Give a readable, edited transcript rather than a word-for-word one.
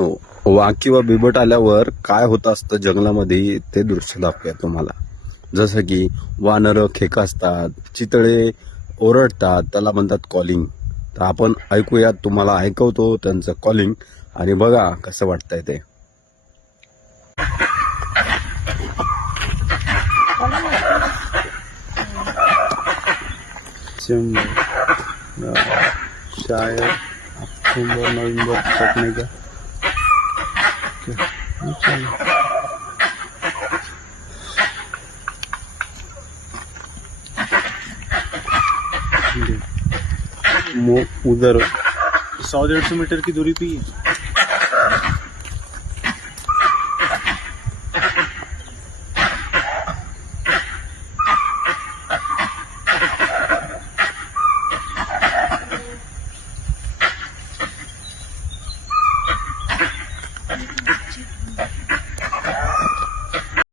वाघ किंवा बिबट आल्यावर काय होत असतं जंगलामध्ये ते दृश्य दाखवूया तुम्हाला. जसं की वानरं खेकसतात, चितळे ओरडतात, त्याला म्हणतात कॉलिंग. तर आपण ऐकूयात, तुम्हाला ऐकवतो त्यांचं कॉलिंग आणि बघा कसं वाटतंय ते. शायद अक्टूबर नवंबर तक नहीं का उधर 100-150 मीटर की दूरी पे ही है।